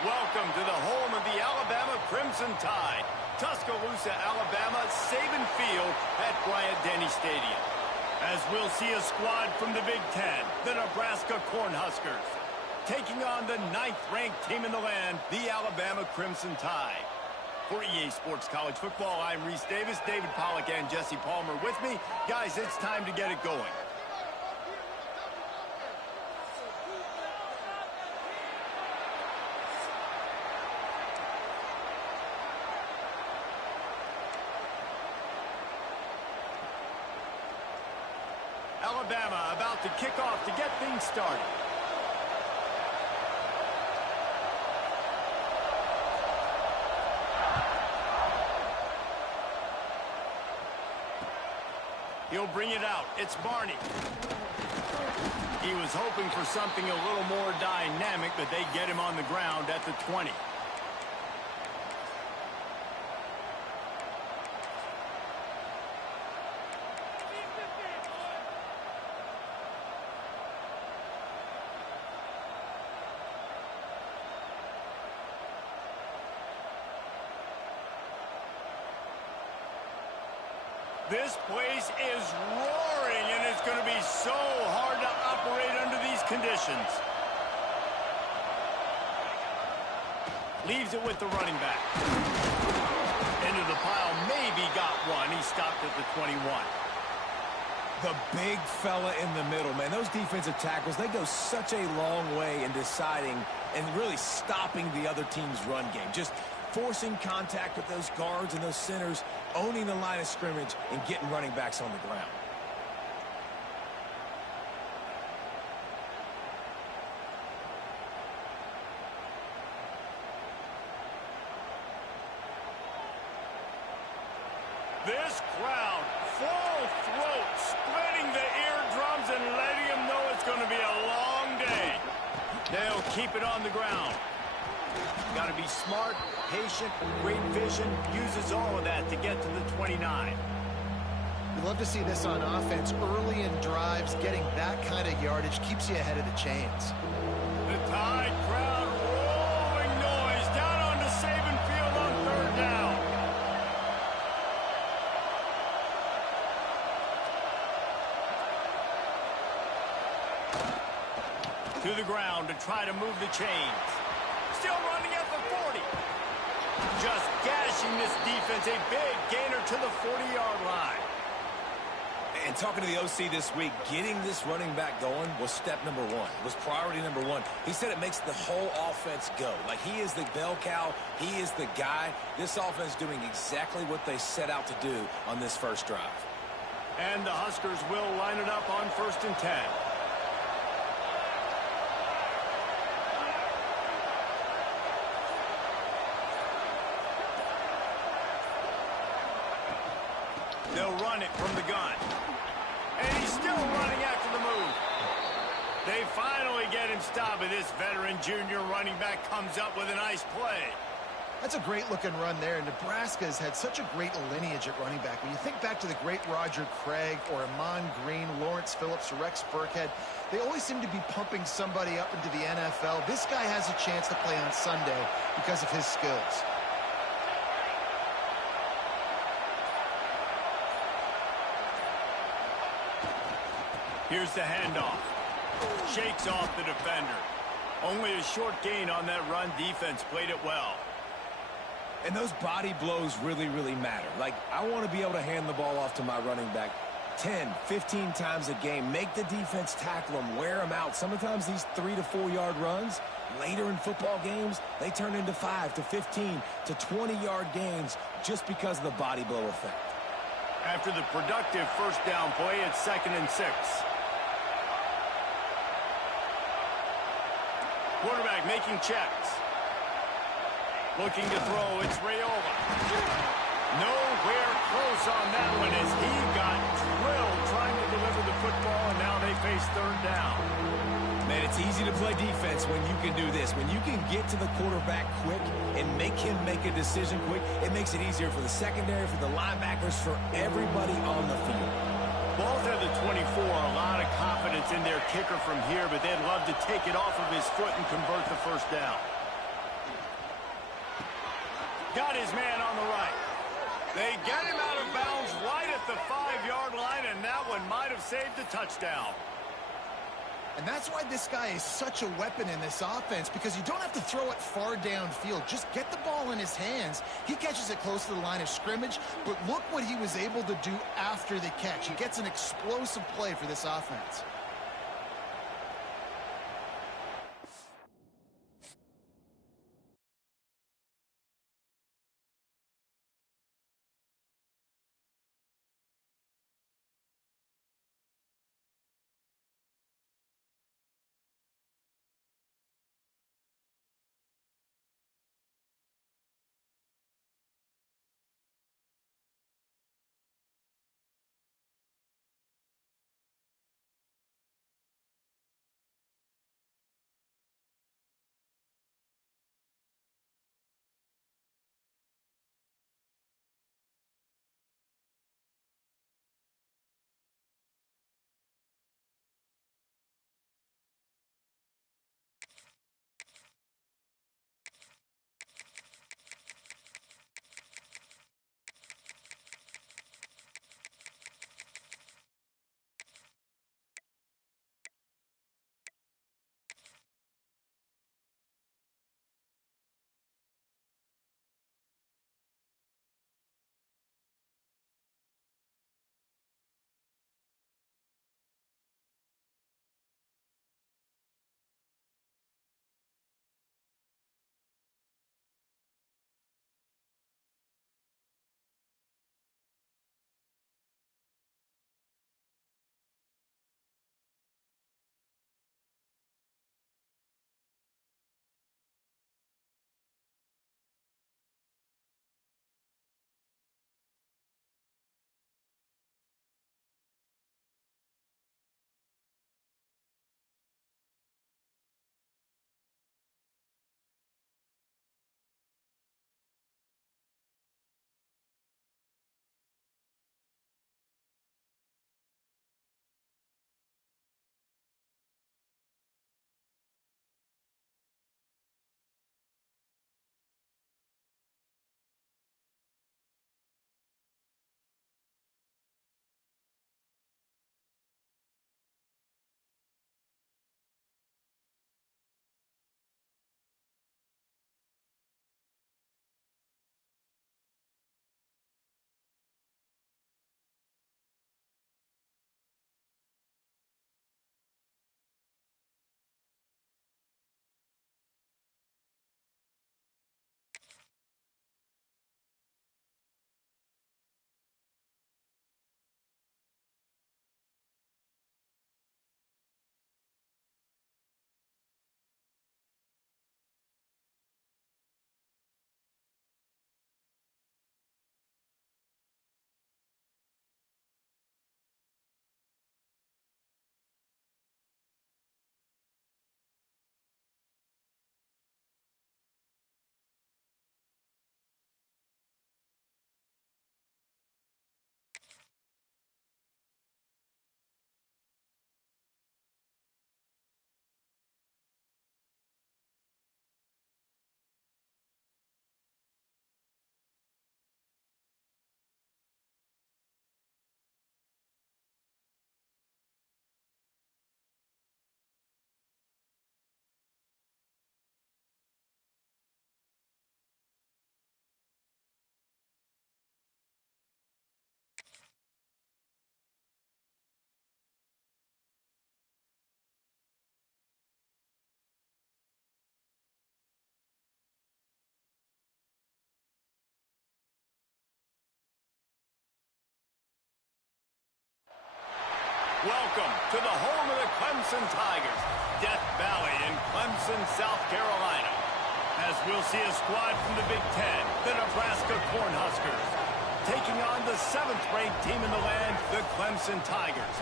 Welcome to the home of the Alabama Crimson Tide. Tuscaloosa, Alabama, Saban Field at Bryant-Denny Stadium. As we'll see a squad from the Big Ten, the Nebraska Cornhuskers, taking on the 9th-ranked team in the land, the Alabama Crimson Tide. For EA Sports College Football, I'm Reese Davis, David Pollack, and Jesse Palmer with me. Guys, it's time to get it going. Alabama about to kick off to get things started. He'll bring it out. It's Barney. He was hoping for something a little more dynamic, but they get him on the ground at the 20. This place is roaring, and it's going to be so hard to operate under these conditions. Leaves it with the running back. Into the pile, maybe got one. He stopped at the 21. The big fella in the middle, man. Those defensive tackles, they go such a long way in deciding and really stopping the other team's run game. Just forcing contact with those guards and those centers, owning the line of scrimmage, and getting running backs on the ground. This crowd, full throat, splitting the eardrums and letting them know it's going to be a long day. They'll keep it on the ground. Got to be smart, patient, great vision, uses all of that to get to the 29. We love to see this on offense. Early in drives, getting that kind of yardage keeps you ahead of the chains. The Tide crowd rolling noise down onto Saban Field on 3rd down. To the ground to try to move the chains. Still running at the 40. Just gashing this defense. A big gainer to the 40-yard line. And talking to the OC this week, getting this running back going was step number one. Was priority number one. He said it makes the whole offense go. Like, he is the bell cow. He is the guy. This offense doing exactly what they set out to do on this first drive. And the Huskers will line it up on 1st and 10. They'll run it from the gun. And he's still running after the move. They finally get him stopped, and this veteran junior running back comes up with a nice play. That's a great-looking run there. Nebraska has had such a great lineage at running back. When you think back to the great Roger Craig or Amon Green, Lawrence Phillips, or Rex Burkhead, they always seem to be pumping somebody up into the NFL. This guy has a chance to play on Sunday because of his skills. Here's the handoff. Shakes off the defender. Only a short gain on that run. Defense played it well. And those body blows really, really matter. Like, I want to be able to hand the ball off to my running back 10, 15 times a game. Make the defense tackle them, wear them out. Sometimes these 3 to 4 yard runs, later in football games, they turn into 5 to 15 to 20-yard gains just because of the body blow effect. After the productive first down play, it's 2nd and 6. Quarterback making checks. Looking to throw, it's Raiola. Nowhere close on that one as he got drilled trying to deliver the football, and now they face 3rd down. Man, it's easy to play defense when you can do this. When you can get to the quarterback quick and make him make a decision quick, it makes it easier for the secondary, for the linebackers, for everybody on the field. Ball's at the 24, a lot of confidence in their kicker from here, but they'd love to take it off of his foot and convert the first down. Got his man on the right. They get him out of bounds right at the 5-yard line, and that one might have saved the touchdown. And that's why this guy is such a weapon in this offense, because you don't have to throw it far downfield. Just get the ball in his hands. He catches it close to the line of scrimmage, but look what he was able to do after the catch. He gets an explosive play for this offense. Welcome to the home of the Clemson Tigers, Death Valley in Clemson, South Carolina. As we'll see a squad from the Big Ten, the Nebraska Cornhuskers, taking on the 7th-ranked team in the land, the Clemson Tigers.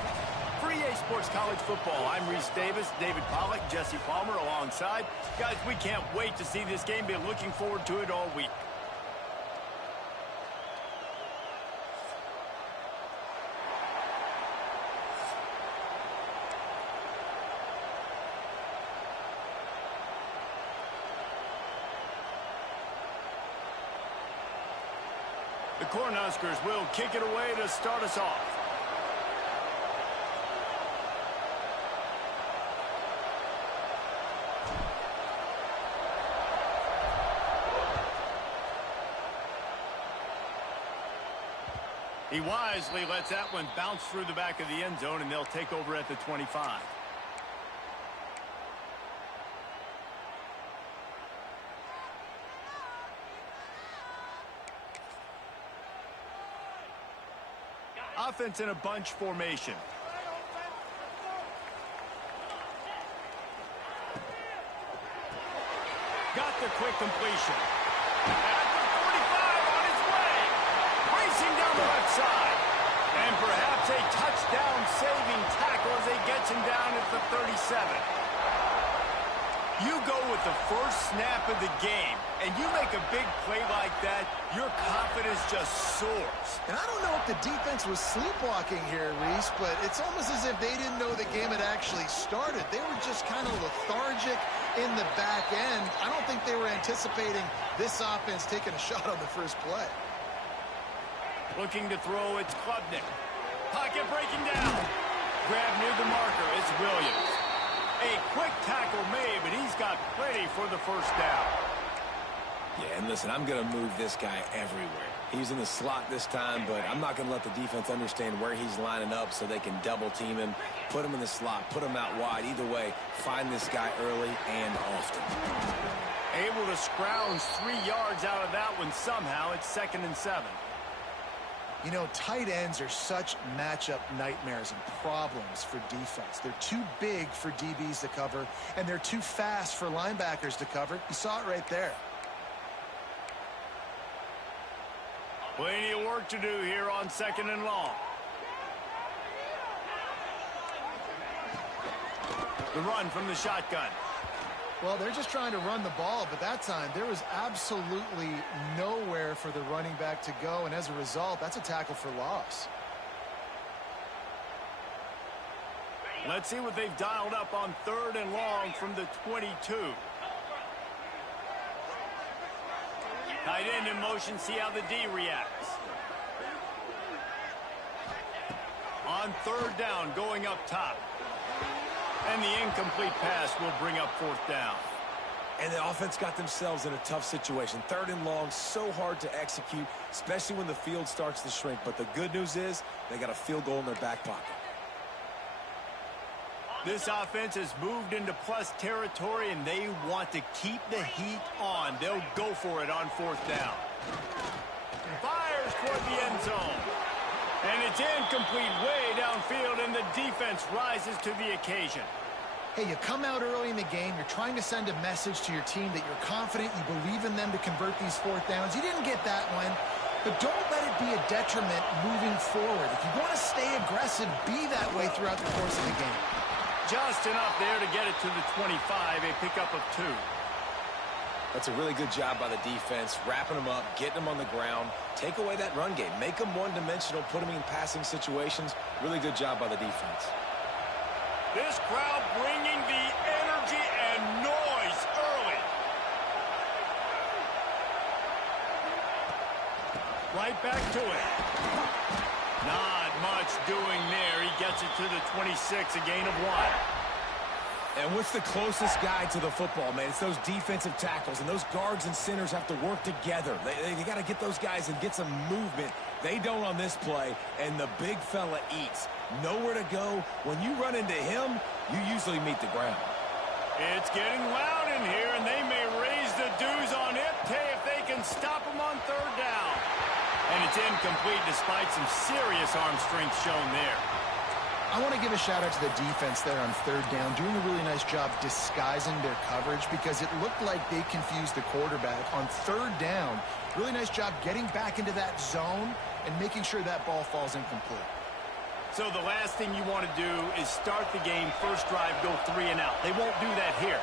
For EA Sports College Football, I'm Reese Davis, David Pollack, Jesse Palmer alongside. Guys, we can't wait to see this game. Been looking forward to it all week. The Cornhuskers will kick it away to start us off. He wisely lets that one bounce through the back of the end zone, and they'll take over at the 25. Offense in a bunch formation. Got the quick completion. At the 45 on his way. Racing down the left side. And perhaps a touchdown-saving tackle as they get him down at the 37. You go with the first snap of the game, and you make a big play like that, your confidence just soars. And I don't know if the defense was sleepwalking here, Reese, but it's almost as if they didn't know the game had actually started. They were just kind of lethargic in the back end. I don't think they were anticipating this offense taking a shot on the first play. Looking to throw, it's Klubnik. Pocket breaking down. Grab near the marker, it's Williams. A quick tackle made, but he's got plenty for the first down. Yeah, and listen, I'm going to move this guy everywhere. He's in the slot this time, but I'm not going to let the defense understand where he's lining up so they can double team him, put him in the slot, put him out wide. Either way, find this guy early and often. Able to scrounge 3 yards out of that one somehow. It's 2nd and 7. You know, tight ends are such matchup nightmares and problems for defense. They're too big for DBs to cover, and they're too fast for linebackers to cover. You saw it right there. Plenty of work to do here on 2nd and long. The run from the shotgun. Well, they're just trying to run the ball, but that time there was absolutely nowhere for the running back to go, and as a result, that's a tackle for loss. Let's see what they've dialed up on 3rd and long from the 22. Tight end in motion, see how the D reacts. On 3rd down, going up top. And the incomplete pass will bring up 4th down. And the offense got themselves in a tough situation. 3rd and long, so hard to execute, especially when the field starts to shrink. But the good news is they got a field goal in their back pocket. This offense has moved into plus territory, and they want to keep the heat on. They'll go for it on 4th down. Fires toward the end zone. And it's incomplete way downfield, and the defense rises to the occasion. Hey, you come out early in the game, you're trying to send a message to your team that you're confident, you believe in them to convert these 4th downs. You didn't get that one, but don't let it be a detriment moving forward. If you want to stay aggressive, be that way throughout the course of the game. Just enough there to get it to the 25, a pickup of 2. That's a really good job by the defense, wrapping them up, getting them on the ground. Take away that run game. Make them one-dimensional, put them in passing situations. Really good job by the defense. This crowd bringing the energy and noise early. Right back to it. Not much doing there. He gets it to the 26, a gain of 1. And what's the closest guy to the football, man? It's those defensive tackles, and those guards and centers have to work together. They got to get those guys and get some movement. They don't on this play, and the big fella eats. Nowhere to go. When you run into him, you usually meet the ground. It's getting loud in here, and they may raise the dues on Iptay if they can stop him on 3rd down. And it's incomplete despite some serious arm strength shown there. I want to give a shout-out to the defense there on 3rd down, doing a really nice job disguising their coverage because it looked like they confused the quarterback on 3rd down. Really nice job getting back into that zone and making sure that ball falls incomplete. So the last thing you want to do is start the game, first drive, go 3 and out. They won't do that here.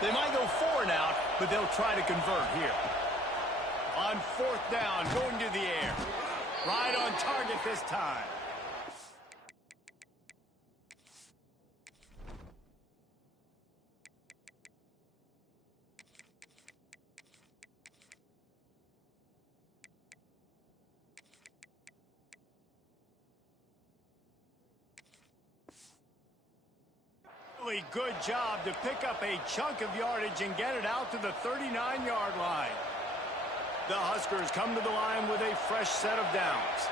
They might go 4 and out, but they'll try to convert here. On 4th down, going to the air. Right on target this time. good job to pick up a chunk of yardage and get it out to the 39-yard line. The Huskers come to the line with a fresh set of downs.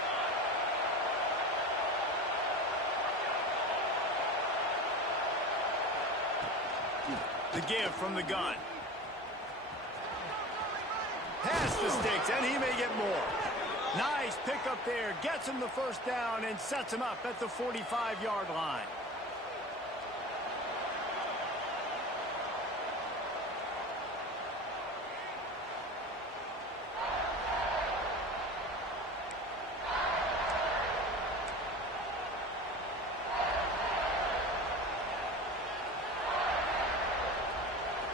The give from the gun. Pass the sticks, and he may get more. Nice pickup there. Gets him the first down and sets him up at the 45-yard line.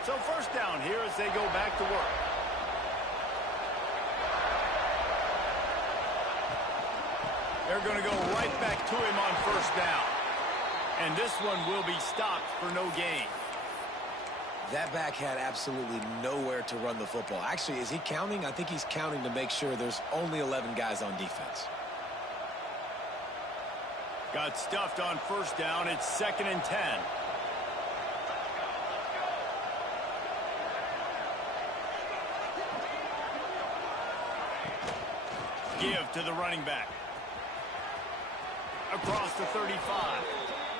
So first down here as they go back to work. They're going to go right back to him on first down. And this one will be stopped for no gain. That back had absolutely nowhere to run the football. Actually, is he counting? I think he's counting to make sure there's only 11 guys on defense. Got stuffed on first down. It's 2nd and 10. Give to the running back. Across the 35.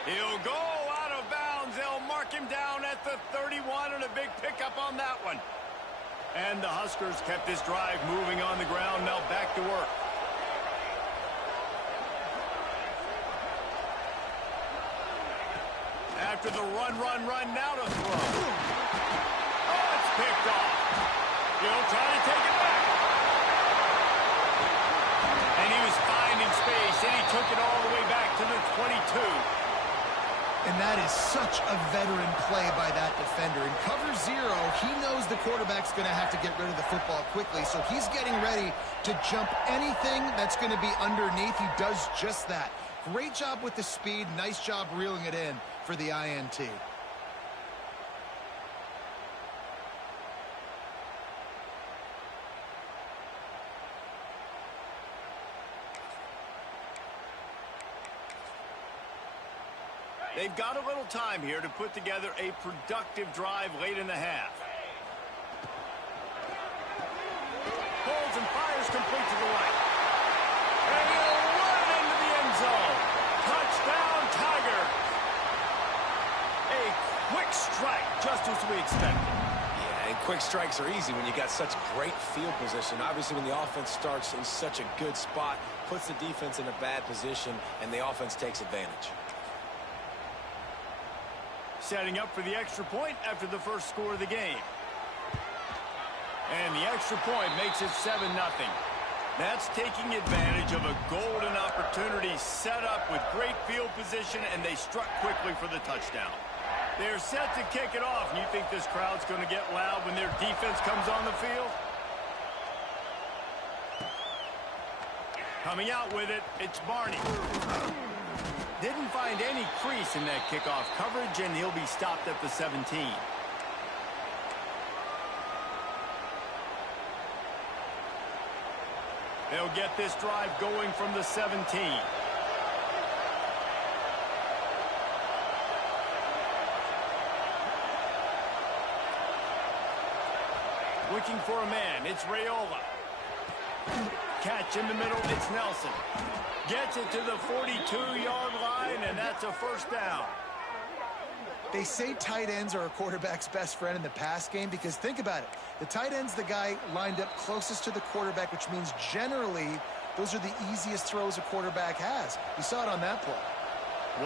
He'll go out of bounds. They'll mark him down at the 31, and a big pickup on that one. And the Huskers kept this drive moving on the ground. Now back to work. After the run, now to throw. Oh, it's picked off. He'll try to take it back. And he was finding space, and he took it all the way back to the 22. And that is such a veteran play by that defender. In cover zero, he knows the quarterback's going to have to get rid of the football quickly, so he's getting ready to jump anything that's going to be underneath. He does just that. Great job with the speed. Nice job reeling it in for the INT. They've got a little time here to put together a productive drive late in the half. Holds and fires complete to the right. And he'll run it into the end zone. Touchdown, Tigers. A quick strike, just as we expected. Yeah, and quick strikes are easy when you got such great field position. Obviously, when the offense starts in such a good spot, puts the defense in a bad position, and the offense takes advantage. Setting up for the extra point after the first score of the game. And the extra point makes it 7-0. That's taking advantage of a golden opportunity set up with great field position, and they struck quickly for the touchdown. They're set to kick it off. And you think this crowd's going to get loud when their defense comes on the field? Coming out with it, it's Barney. Didn't find any crease in that kickoff coverage, and he'll be stopped at the 17. They'll get this drive going from the 17. Looking for a man, it's Raiola. Catch in the middle, it's Nelson. Gets it to the 42-yard line, and that's a first down. They say tight ends are a quarterback's best friend in the pass game because think about it. The tight end's the guy lined up closest to the quarterback, which means generally those are the easiest throws a quarterback has. You saw it on that play.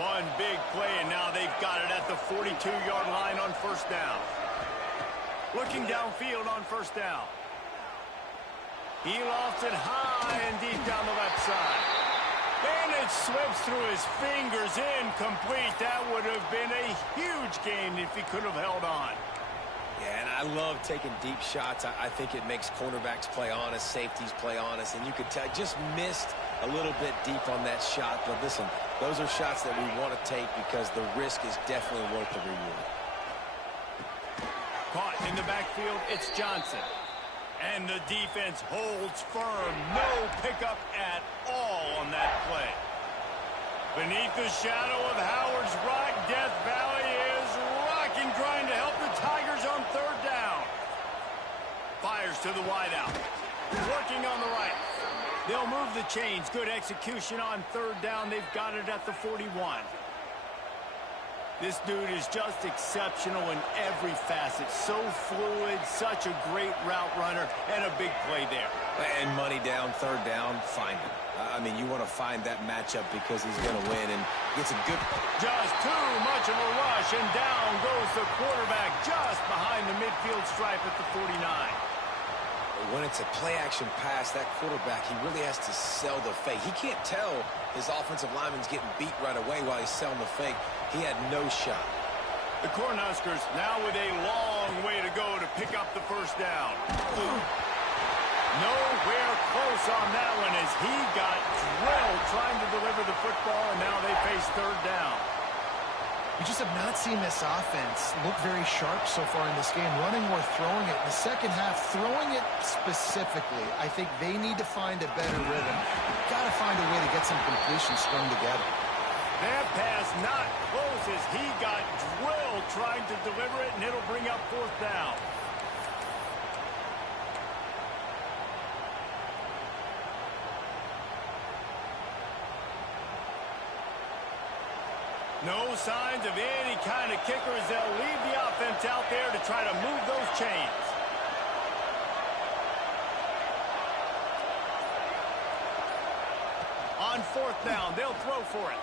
One big play, and now they've got it at the 42-yard line on first down. Looking downfield on first down. He lofts it high and deep down the left side. And it slips through his fingers, incomplete. That would have been a huge gain if he could have held on. Yeah, and I love taking deep shots. I think it makes cornerbacks play honest, safeties play honest, and you could tell just missed a little bit deep on that shot. But listen, those are shots that we want to take because the risk is definitely worth the reward. Caught in the backfield, it's Johnson. And the defense holds firm. No pickup at all on that play. Beneath the shadow of Howard's Rock, Death Valley is third down. Fires to the wideout. Working on the right. They'll move the chains. Good execution on third down. They've got it at the 41. This dude is just exceptional in every facet. So fluid, such a great route runner, and a big play there. And money down, third down, find him. I mean, you want to find that matchup because he's going to win and gets a good... Just too much of a rush, and down goes the quarterback just behind the midfield stripe at the 49. When it's a play-action pass, that quarterback, he really has to sell the fake. He can't tell his offensive lineman's getting beat right away while he's selling the fake. He had no shot. The Cornhuskers now with a long way to go to pick up the first down. Nowhere close on that one as he got drilled trying to deliver the football, and now they face third down. We just have not seen this offense look very sharp so far in this game, running or throwing it. In the second half, throwing it specifically, I think they need to find a better rhythm. Got to find a way to get some completions strung together. That pass not close as he got drilled trying to deliver it, and it'll bring up fourth down. No signs of any kind of kickers. They'll leave the offense out there to try to move those chains. On fourth down, they'll throw for it.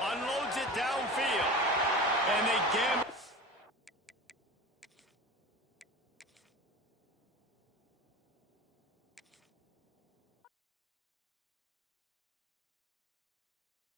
Unloads it downfield. And they gamble.